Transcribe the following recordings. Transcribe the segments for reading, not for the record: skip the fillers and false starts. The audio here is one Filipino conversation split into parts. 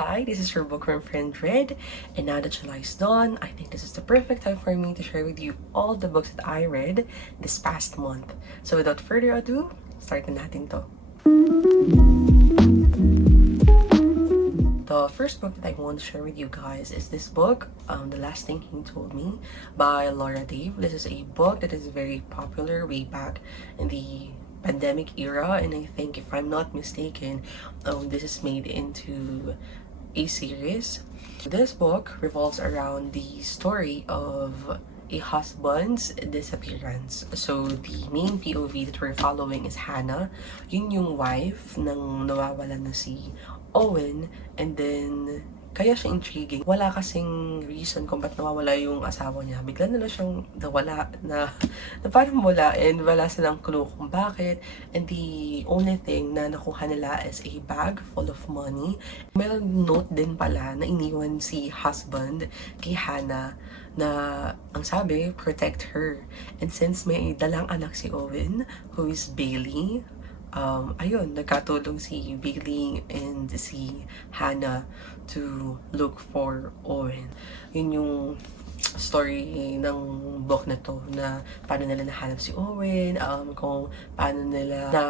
Hi, this is your bookworm friend Red, and now that July is done, I think this is the perfect time for me to share with you all the books that I read this past month. So without further ado, start na natin to. The first book that I want to share with you guys is this book, The Last Thing He Told Me by Laura Dave. This is a book that is very popular way back in the pandemic era, and I think, if I'm not mistaken, this is made into a series. This book revolves around the story of a husband's disappearance. So the main POV that we're following is Hannah. Yun yung wife ng nawawala na si Owen, and then kaya siya intriguing. Wala kasing reason kung ba't nawawala yung asawa niya. Bigla na lang siyang nawala na parang wala, and wala silang clue kung bakit. And the only thing na nakuha nila is a bag full of money. May note din pala na iniwan si husband kay Hannah na ang sabi, protect her. And since may dalang anak si Owen, who is Bailey, ayun, nagkatulong si Bailey and si Hannah to look for Owen. Yun yung story ng book na to, na paano nila nahanap si Owen, kung paano nila na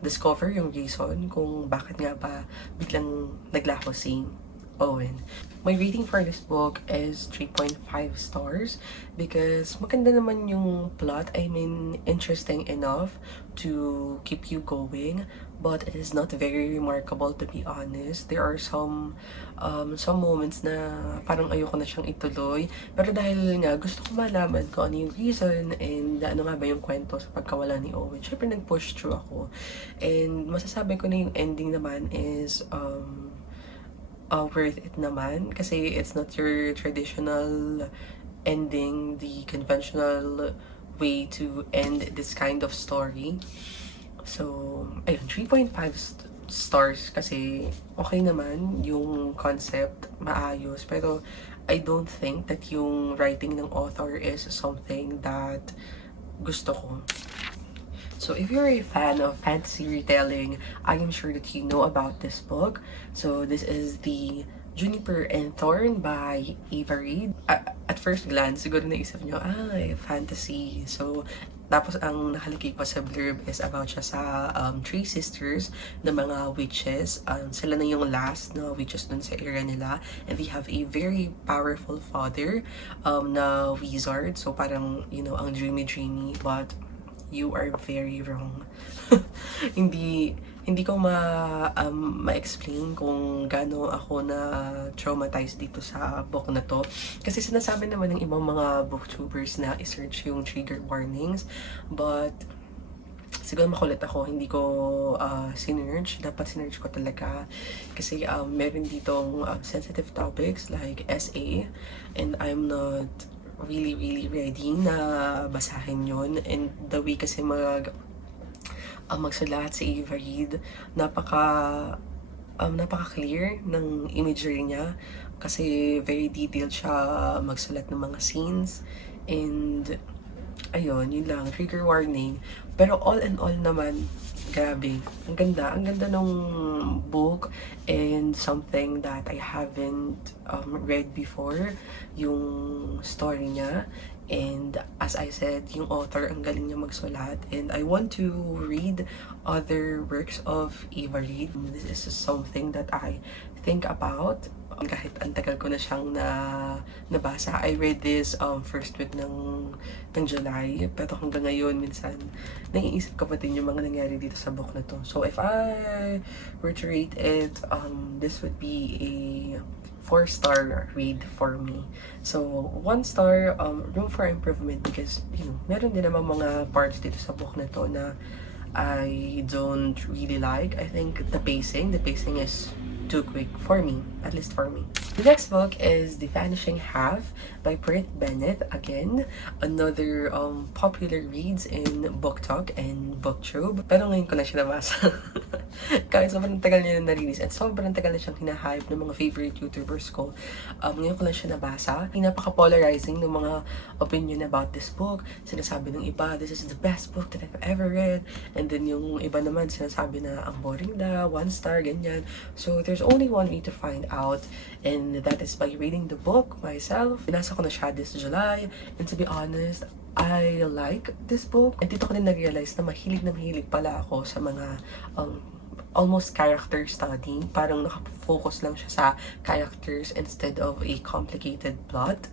discover yung reason kung bakit nga ba biglang naglaho si Owen. My rating for this book is 3.5 stars because maganda naman yung plot. I mean, interesting enough to keep you going, but it is not very remarkable, to be honest. There are some moments na parang ayoko na siyang ituloy, pero dahil nga gusto ko malaman kung ano yung reason and ano nga ba yung kwento sa pagkawala ni Owen, syempre nag-push through ako. And masasabi ko na yung ending naman is worth it naman, kasi it's not your traditional ending, the conventional way to end this kind of story. So, ayun, 3.5 stars kasi okay naman yung concept, maayos, pero I don't think that yung writing ng author is something that gusto ko. So if you're a fan of fantasy retelling, I am sure that you know about this book. So this is the Juniper and Thorn by Ava Reid. At first glance, siguro naisip nyo, fantasy. So, tapos ang nakalagay pa sa blurb is about siya sa three sisters na mga witches. Sila na yung last na witches dun sa era nila. And they have a very powerful father na wizard. So parang, you know, ang dreamy, but you are very wrong. hindi ko ma-explain kung gaano ako na traumatized dito sa book na to. Kasi sinasabi naman ng ibang mga booktubers na i-search yung trigger warnings. But siguro makulit ako, hindi ko sinerge. Dapat sinerge ko talaga. Kasi meron ditong sensitive topics like SA, and I'm not really ready na basahin yun. And the way kasi magsulat si Ava Reid, napaka-clear ng imagery niya, kasi very detailed siya magsulat ng mga scenes. And ayun, yun lang, trigger warning. Pero all in all naman, grabe, ang ganda nung book, and something that I haven't read before, yung story niya. And as I said, yung author, ang galing niya magsulat, and I want to read other works of Ava Reid. This is something that I think about kahit ang tagal ko na siyang nabasa. I read this first week ng July, pero hanggang ngayon minsan naiisip ko pa din yung mga nangyari dito sa book na to. So if I were to rate it, this would be a 4-star read for me. So 1 star, room for improvement, because you know, meron din naman mga parts dito sa book na to na I don't really like. I think the pacing is too quick for me, at least for me. The next book is The Vanishing Half by Brit Bennett. Again, another popular reads in BookTok and BookTube. Pero ngayon ko na siya nabasa. Kahit sobrang tagal niya na na-release at sobrang tagal na siyang hinahype ng mga favorite YouTubers ko. Ngayon ko lang siya nabasa. Napaka-polarizing ng mga opinion about this book. Sinasabi ng iba, this is the best book that I've ever read. And then yung iba naman sinasabi na ang boring daw, 1 star, ganyan. So there's there's only one way to find out, and that is by reading the book myself. Binasa ko na siya this July, and to be honest, I like this book. And dito ko din na-realize na mahilig pala ako sa mga almost character study. Parang nakafocus lang siya sa characters instead of a complicated plot.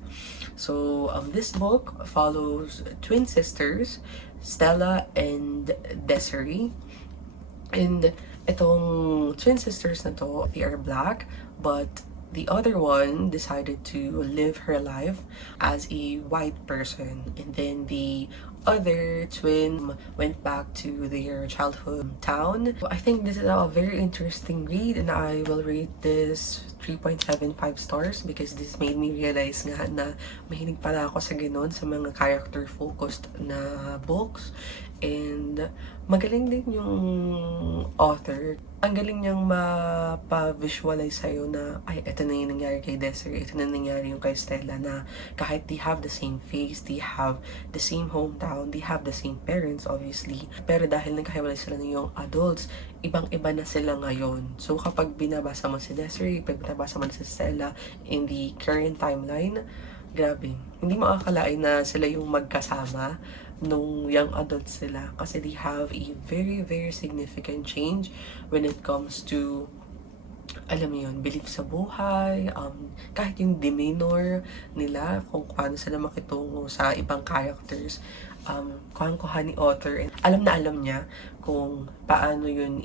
So, this book follows twin sisters, Stella and Desiree. And itong twin sisters na to, they are black, but the other one decided to live her life as a white person. And then the other twin went back to their childhood town. I think this is a very interesting read, and I will rate this 3.75 stars because this made me realize nga na mahilig pala ako sa ganun, sa mga character-focused na books. And magaling din yung author. Ang galing niyang mapa-visualize sa'yo na, ay, ito na yung nangyari kay Desiree, ito na nangyari yung kay Stella, na kahit they have the same face, they have the same hometown, they have the same parents, obviously. Pero dahil nagkahiwalay sila ng yung adults, ibang-iba na sila ngayon. So, kapag binabasa mo si Desiree, pag binabasa mo si Stella in the current timeline, grabe. Hindi mo akalain na sila yung magkasama nung young adults sila, kasi they have a very, very significant change when it comes to, alam mo yun, belief sa buhay, kahit yung demeanor nila, kung paano sila makitungo sa ibang characters, kuha ni author. Alam na alam niya kung paano yun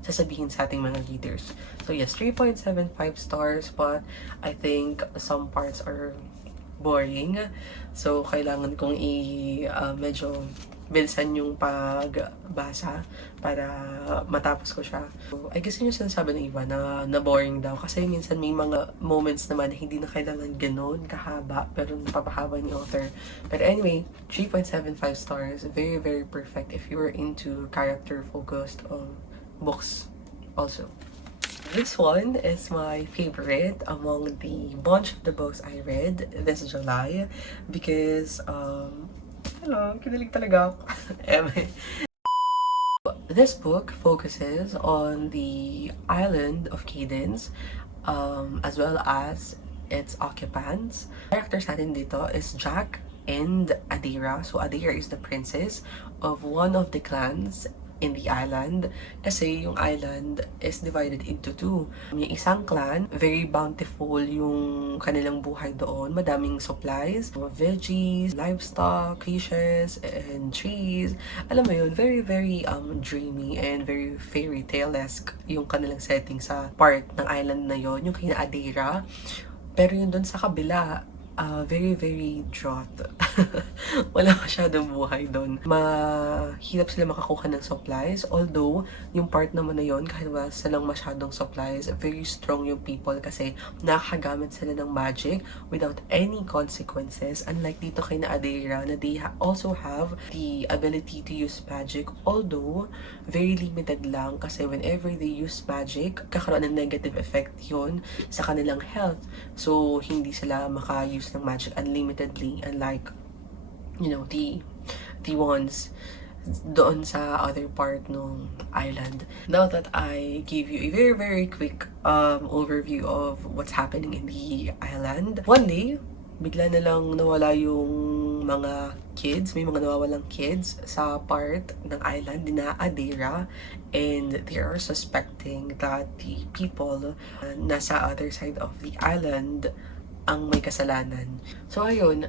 sasabihin sa ating mga readers. So yes, 3.75 stars, but I think some parts are boring. So, kailangan kong medyo bilisan yung pagbasa para matapos ko siya. So, I guess yun yung sinasabi ng iba na boring daw. Kasi minsan may mga moments naman na hindi na kailangan ganun kahaba, pero napapahaba ni author. But anyway, 3.75 stars. Very, very perfect if you're into character-focused books also. This one is my favorite among the bunch of the books I read this July because, kinilig talaga ako. This book focuses on the island of Cadence, as well as its occupants. Characters natin dito is Jack and Adira. So Adira is the princess of one of the clans in the island, kasi yung island is divided into two. Yung isang clan, very bountiful yung kanilang buhay doon. Madaming supplies, veggies, livestock, fishes, and trees. Alam mo yun, very, very dreamy and very fairy tale-esque yung kanilang setting sa part ng island na yon, yung kina Adira. Pero yun doon sa kabila, very, very drought. Wala masyadong buhay doon. Mahirap sila makakuha ng supplies. Although, yung part naman na yon, kahit wala silang masyadong supplies, very strong yung people kasi nakagamit sila ng magic without any consequences. Unlike dito kay na Adira, na they also have the ability to use magic. Although, very limited lang kasi whenever they use magic, kakaroon ng negative effect yon sa kanilang health. So, hindi sila maka-use ng magic unlimitedly, unlike the ones doon sa other part ng island. Now that I gave you a very, very quick overview of what's happening in the island, one day, bigla na lang nawala yung mga kids, may mga nawawalang kids sa part ng island na Adira, and they are suspecting that the people nasa other side of the island ang may kasalanan. So ayun,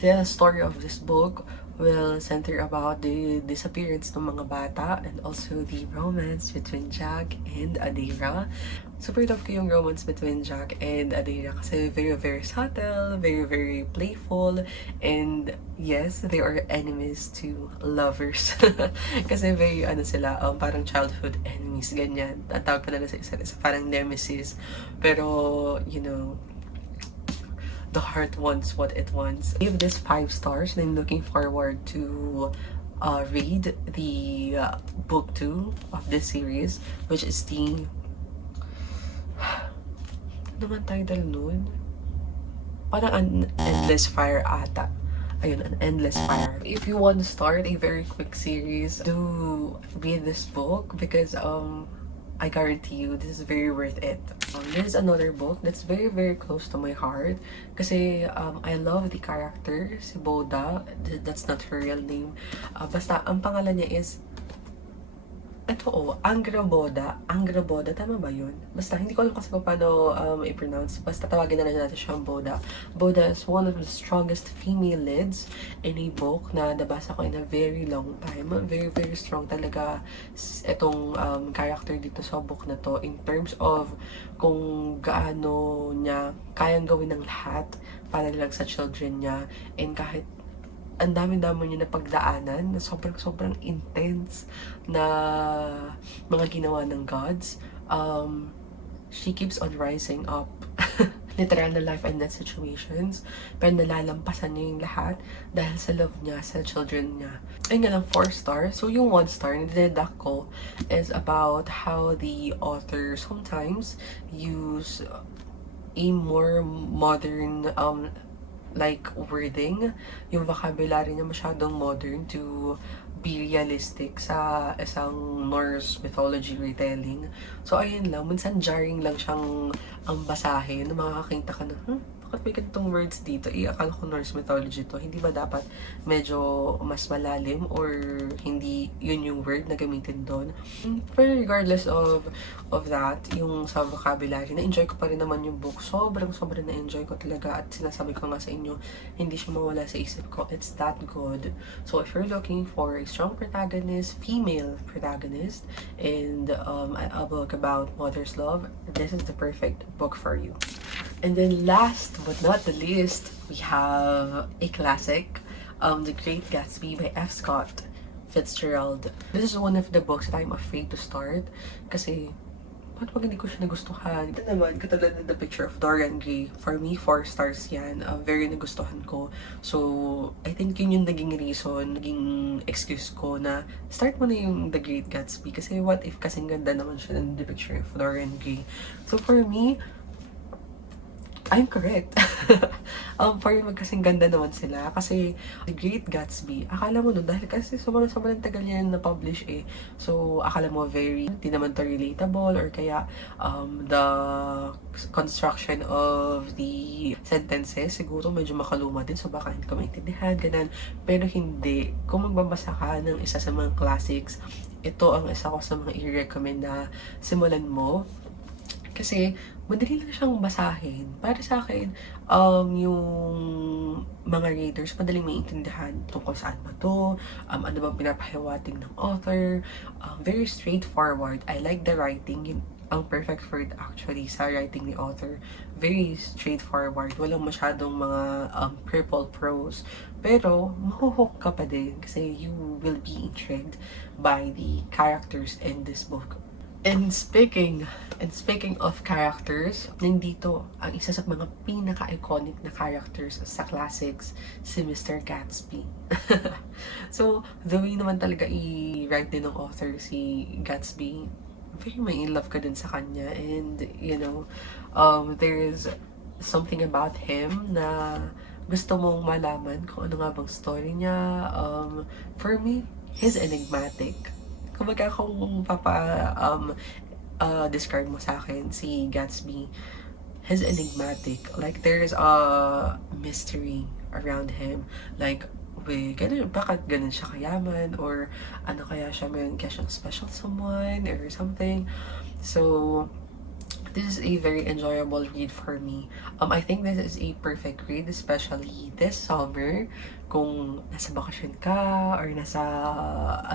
the story of this book will center about the disappearance ng mga bata and also the romance between Jack and Adira. Super love ko yung romance between Jack and Adira kasi very, very subtle, very, very playful, and yes, they are enemies to lovers. Kasi very, sila, parang childhood enemies, ganyan. Ang tawag pa nila sa isa, parang nemesis. Pero, the heart wants what it wants. I give this 5 stars, and I'm looking forward to read the book 2 of this series, which is the naman title nun? Parang an endless fire ata. Ayun, an endless fire. If you want to start a very quick series, do read this book because I guarantee you, this is very worth it. This is another book that's very, very close to my heart. Kasi I love the character, si Boda. That's not her real name. Basta, ang pangalan niya is Angra Boda, tama ba yun? Basta, hindi ko alam kasi paano i-pronounce. Basta, tawagin na lang natin siyang Boda. Boda is one of the strongest female leads in a book na nabasa ko in a very long time. Very, very strong talaga itong character dito sa book na to in terms of kung gaano niya kayang gawin ng lahat para lang sa children niya, and kahit ang dami-dami niya na pagdaanan na sobrang intense na mga ginawa ng gods. She keeps on rising up. Literal na life and death situations. Pero nalalampasan niya yung lahat dahil sa love niya sa children niya. Ayun nga lang, 4 stars. So yung 1 star na dinedak ko is about how the author sometimes use a more modern like wording. Yung vocabulary niya masyadong modern to be realistic sa isang Norse mythology retelling. So ayun lang, minsan jarring lang siyang ang basahin. Makakakita ka na, bakit may ganitong words dito? Akala ko Norse mythology to. Hindi ba dapat medyo mas malalim or hindi yun yung word na gamitin doon? Pero regardless of that, yung sa vocabulary, na-enjoy ko pa rin naman yung book. Sobrang na-enjoy ko talaga, at sinasabi ko nga sa inyo, hindi siya mawala sa isip ko. It's that good. So if you're looking for a strong protagonist, female protagonist, and a book about mother's love, this is the perfect book for you. And then last but not the least, we have a classic, The Great Gatsby by F. Scott Fitzgerald. This is one of the books that I'm afraid to start kasi paano pag hindi ko siya nagustuhan? Ito naman, katulad ng The Picture of Dorian Gray. For me, 4 stars yan. Very nagustuhan ko. So, I think yun yung naging reason, naging excuse ko na start mo na yung The Great Gatsby. Kasi what if kasing ganda naman siya ng The Picture of Dorian Gray. So, for me, I'm correct. For me, magkasing ganda naman sila. Kasi, The Great Gatsby, akala mo nun, dahil kasi sobrang tagal niya na-publish eh. So, akala mo very, hindi naman to relatable, or kaya, the construction of the sentences, siguro medyo makaluma din, so baka hindi ka maintindihan, ganun. Pero hindi. Kung magbabasa ka ng isa sa mga classics, ito ang isa ko sa mga i-recommend na simulan mo. Kasi, madali lang siyang basahin. Para sa akin, yung mga readers, madaling maintindihan tungkol saan ba to, ano bang pinapahiwatig ng author, very straightforward. I like the writing, yun ang perfect word actually sa writing ni author. Very straightforward, walang masyadong mga purple prose. Pero, mahuhook ka pa din kasi you will be intrigued by the characters in this book. And speaking of characters, nandito ang isa sa mga pinaka-iconic na characters sa classics, si Mr. Gatsby. So, the way naman talaga i-write din ng author si Gatsby, very may in love ka din sa kanya. And, you know, there is something about him na gusto mong malaman kung ano nga bang story niya. For me, he's enigmatic. Kumbaga kung describe mo sa akin si Gatsby, he's enigmatic. Like, there's a mystery around him. Like, bakit ganun siya kayaman? Or ano kaya siya, meron kaya siyang special someone or something. So, this is a very enjoyable read for me. I think this is a perfect read, especially this summer. Kung nasa bakasyon ka, or nasa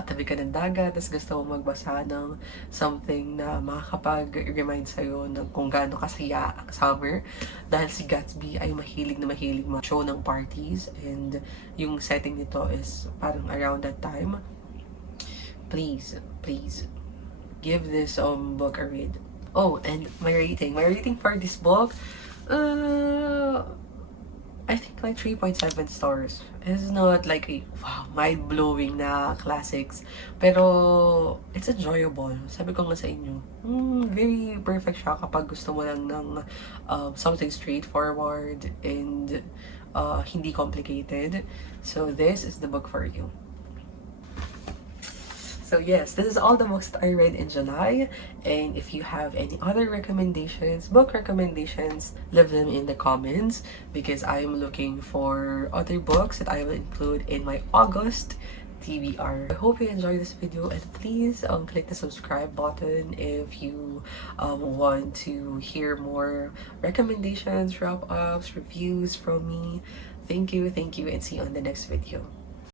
tabi ka ng dagat, tapos gusto mo magbasa ng something na makakapag-remind sa'yo ng kung gaano kasaya ang summer. Dahil si Gatsby ay mahilig mag-show ng parties, and yung setting nito is parang around that time. Please, give this book a read. Oh, and my rating for this book, I think like 3.7 stars. It's not like a wow, mind-blowing na classics, pero it's enjoyable. Sabi ko nga sa inyo, very perfect siya kapag gusto mo lang ng something straightforward and hindi complicated. So this is the book for you. So yes, this is all the books that I read in July. And if you have any other recommendations, book recommendations, leave them in the comments because I am looking for other books that I will include in my August TBR. I hope you enjoyed this video, and please click the subscribe button if you want to hear more recommendations, wrap-ups, reviews from me. Thank you, and see you on the next video.